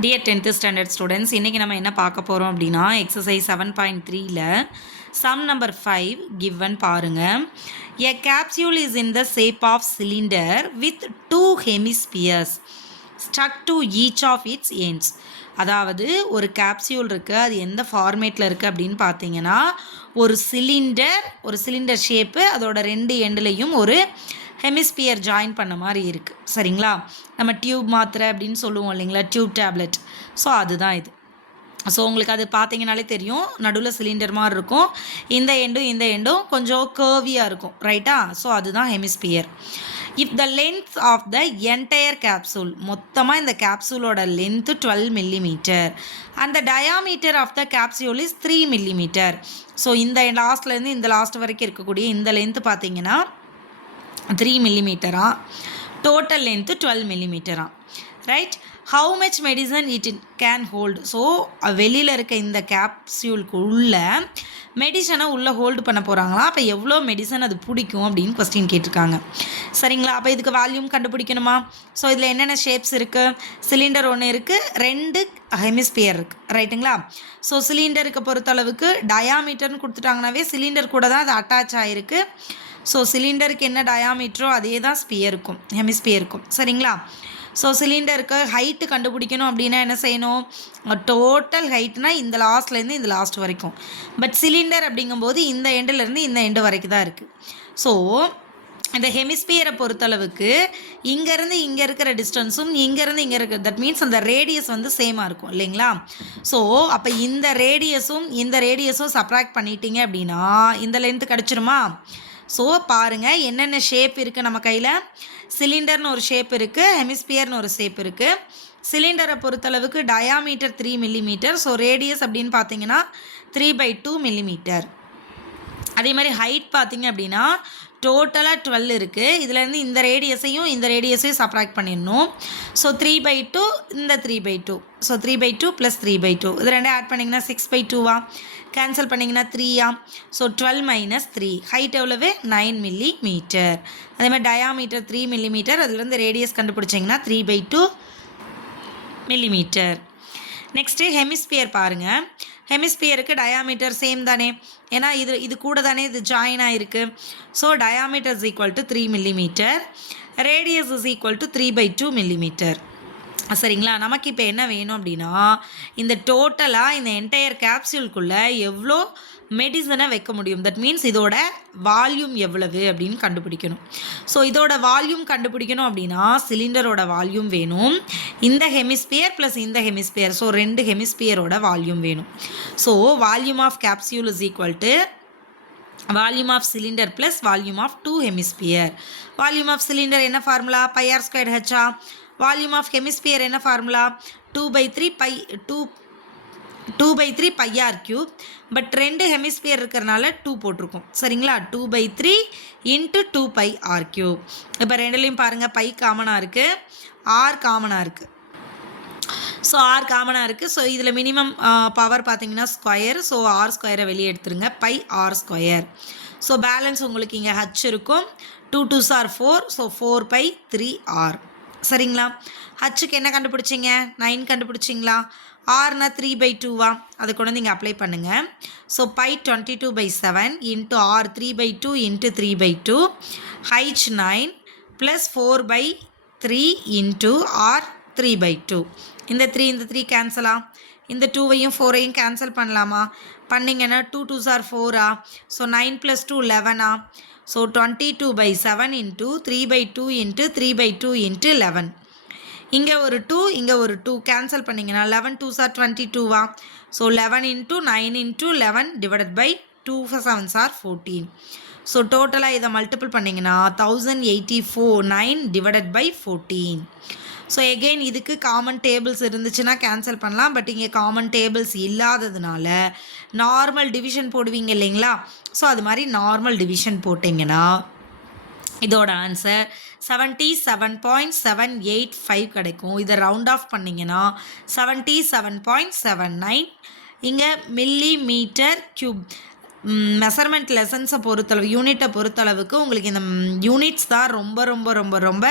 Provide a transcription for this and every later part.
Dear 10th standard students, இன்றைக்கி நம்ம என்ன பார்க்க போகிறோம் அப்படின்னா எக்ஸசைஸ் 7.3ல சம் நம்பர் 5 கிவன் பாருங்கள். எ capsule is in the shape of cylinder with two hemispheres stuck to each of its ends. அதாவது ஒரு கேப்சியூல் இருக்குது, அது எந்த ஃபார்மேட்டில் இருக்குது அப்படின்னு பார்த்தீங்கன்னா ஒரு சிலிண்டர் ஷேப்பு, அதோட ரெண்டு எண்டுலேயும் ஒரு ஹெமிஸ்பியர் ஜாயின் பண்ண மாதிரி இருக்குது. சரிங்களா? நம்ம டியூப் மாத்திரை அப்படின்னு சொல்லுவோம் இல்லைங்களா, டியூப் டேப்லெட். ஸோ அதுதான் இது. ஸோ உங்களுக்கு அது பார்த்தீங்கனாலே தெரியும், நடுவில் சிலிண்டர் மாதிரி இருக்கும், இந்த எண்டும் கொஞ்சம் கர்வியாக இருக்கும், ரைட்டா? ஸோ அதுதான் hemisphere. If the length of the entire capsule, மொத்தமாக இந்த கேப்சூலோட length 12 millimeter and the diameter of the capsule is 3 millimeter. So இந்த லாஸ்ட்லேருந்து இந்த லாஸ்ட் வரைக்கும் இருக்கக்கூடிய இந்த லென்த்து பார்த்தீங்கன்னா 3 millimeter, total length 12 millimeter, right? How much medicine it can hold. So வெளியில் இருக்க இந்த கேப்சியூலுக்கு உள்ள மெடிசனை உள்ளே ஹோல்டு பண்ண போகிறாங்களா, அப்போ எவ்வளோ மெடிசன் அது பிடிக்கும் அப்படின்னு கொஸ்டின் கேட்டிருக்காங்க. சரிங்களா? அப்போ இதுக்கு வால்யூம் கண்டுபிடிக்கணுமா? ஸோ இதில் என்னென்ன ஷேப்ஸ் இருக்குது? சிலிண்டர் ஒன்று இருக்குது, 2 ஹெமிஸ்பியர் இருக்குது, ரைட்டுங்களா? ஸோ சிலிண்டருக்கு பொறுத்தளவுக்கு டயாமீட்டர்னு கொடுத்துட்டாங்கனாவே சிலிண்டர் கூட தான் அது அட்டாச் ஆகிருக்கு. ஸோ சிலிண்டருக்கு என்ன டயாமீட்டரோ அதே தான் ஸ்பியருக்கும் ஹெமிஸ்பியருக்கும். சரிங்களா? ஸோ சிலிண்டருக்கு ஹைட்டு கண்டுபிடிக்கணும் அப்படின்னா என்ன செய்யணும்? டோட்டல் ஹைட்னால் இந்த லாஸ்ட்லேருந்து இந்த லாஸ்ட் வரைக்கும். பட் சிலிண்டர் அப்படிங்கும்போது இந்த எண்டுலேருந்து இந்த எண்டு வரைக்கும் தான் இருக்குது. ஸோ இந்த ஹெமிஸ்பியரை பொறுத்தளவுக்கு இங்கேருந்து இங்கே இருக்கிற டிஸ்டன்ஸும் இங்கேருந்து இங்கே இருக்கிற, தட் மீன்ஸ் அந்த ரேடியஸ் வந்து சேமாக இருக்கும் இல்லைங்களா? ஸோ அப்போ இந்த ரேடியஸும் சப்ராக்ட் பண்ணிட்டீங்க அப்படின்னா இந்த லென்த்து கிடச்சிருமா? ஸோ பாருங்கள் என்னென்ன ஷேப் இருக்குது நம்ம கையில். சிலிண்டர்னு ஒரு ஷேப் இருக்குது, ஹெமிஸ்பியர்னு ஒரு ஷேப் இருக்குது. சிலிண்டரை பொறுத்தளவுக்கு டயாமீட்டர் 3 millimeter, ஸோ ரேடியஸ் அப்படின்னு பார்த்தீங்கன்னா 3/2 millimeter. அதே மாதிரி ஹைட் பார்த்தீங்க அப்படின்னா டோட்டலாக 12 இருக்குது. இதுலேருந்து இந்த ரேடியஸையும் சப்ராக்ட் பண்ணிடணும். ஸோ 3/2, இந்த 3/2, ஸோ 3/2 + 3/2, இது ரெண்டும் ஆட் பண்ணிங்கன்னா 6/2 கேன்சல் பண்ணிங்கன்னா 3. ஸோ 12 - 3, ஹைட் எவ்வளவு? 9 millimeter. அதே மாதிரி டயாமீட்டர் 3 millimeter, அதுலேருந்து ரேடியஸ் கண்டுபிடிச்சிங்கன்னா 3/2 millimeter. நெக்ஸ்ட்டு ஹெமிஸ்பியர் பாருங்கள். ஹெமிஸ்பியருக்கு டயாமீட்டர் சேம் தானே, ஏன்னா இது கூட தானே இது ஜாயின் ஆகிருக்கு. So diameter is equal to 3 millimeter, radius is equal to 3/2 millimeter. சரிங்களா? நமக்கு இப்போ என்ன வேணும் அப்படின்னா இந்த டோட்டலாக இந்த என்டையர் கேப்சியூலுக்குள்ளே எவ்வளோ மெடிசனை வைக்க முடியும், தட் மீன்ஸ் இதோட வால்யூம் எவ்வளவு அப்படின்னு கண்டுபிடிக்கணும். ஸோ இதோட வால்யூம் கண்டுபிடிக்கணும் அப்படின்னா சிலிண்டரோட வால்யூம் வேணும், இந்த ஹெமிஸ்பியர் ப்ளஸ் இந்த ஹெமிஸ்பியர், ஸோ 2 ஹெமிஸ்பியரோட வால்யூம் வேணும். So volume of capsule is equal to volume of cylinder plus volume of 2 hemisphere. Volume of cylinder என்ன formula? πr²h. Volume of hemisphere என்ன ஃபார்முலா? 2/3 πr3. பட் 2 ஹெமிஸ்பியர் இருக்கிறனால 2 போட்டிருக்கோம். சரிங்களா? 2/3 × 2πr3. இப்போ ரெண்டுலேயும் பாருங்கள், பை காமனாக இருக்குது, ஆர் காமனாக இருக்குது. ஸோ ஆர் காமனாக இருக்குது. ஸோ இதில் மினிமம் பவர் பார்த்தீங்கன்னா ஸ்கொயர். ஸோ r² வெளியே எடுத்துருங்க, πr². ஸோ பேலன்ஸ் உங்களுக்கு இங்கே ஹச் இருக்கும். 2 2s are 4, ஸோ 4/3r. சரிங்களா? ஹச்சுக்கு என்ன கண்டுபிடிச்சிங்க? 9 கண்டுபிடிச்சிங்களா? ஆர்னா 3/2 அதை கொண்டு வந்து இங்கே அப்ளை பண்ணுங்கள். So π22/7 × r 3/2 × 3/2, h 9 + 4/3 × r 3/2. இந்த 3 கேன்சலா? இந்த 2வையும் 4ஐயும் கேன்சல் பண்ணலாமா? பண்ணிங்கன்னா 2 2s are 4. ஸோ 9 + 2 11. ஸோ 22/7 × 3/2 × 3/2 × 11. இங்கே ஒரு 2, இங்கே ஒரு 2 கேன்சல் பண்ணிங்கன்னா 11 2s are 22. So 11 × 9 × 11 / 2 7s are 14. So டோட்டலாக இதை மல்டிபிள் பண்ணிங்கன்னா 1084, 9 / 14. ஸோ எகெயின் இதுக்கு காமன் டேபிள்ஸ் இருந்துச்சுன்னா கேன்சல் பண்ணலாம். பட் இங்கே காமன் டேபிள்ஸ் இல்லாததுனால நார்மல் டிவிஷன் போடுவீங்க இல்லைங்களா? ஸோ அது மாதிரி நார்மல் டிவிஷன் போட்டிங்கன்னா இதோட ஆன்சர் 77.785 கிடைக்கும். இதை ரவுண்ட் ஆஃப் பண்ணிங்கன்னா 77.79. இங்கே mm3. மெஷர்மெண்ட் லெசன்ஸை பொறுத்தளவு, யூனிட்டை பொறுத்தளவுக்கு உங்களுக்கு இந்த யூனிட்ஸ் தான் ரொம்ப ரொம்ப ரொம்ப ரொம்ப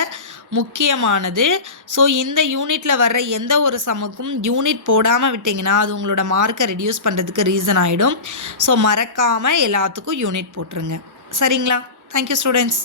முக்கியமானது. ஸோ இந்த யூனிட்டில் வர்ற எந்த ஒரு சம்முக்கும் யூனிட் போடாமல் விட்டிங்கன்னா அது உங்களோட மார்க்கை ரெடியூஸ் பண்ணுறதுக்கு ரீசன் ஆகிடும். ஸோ மறக்காமல் எல்லாத்துக்கும் யூனிட் போட்டுருங்க. சரிங்களா? Thank you students.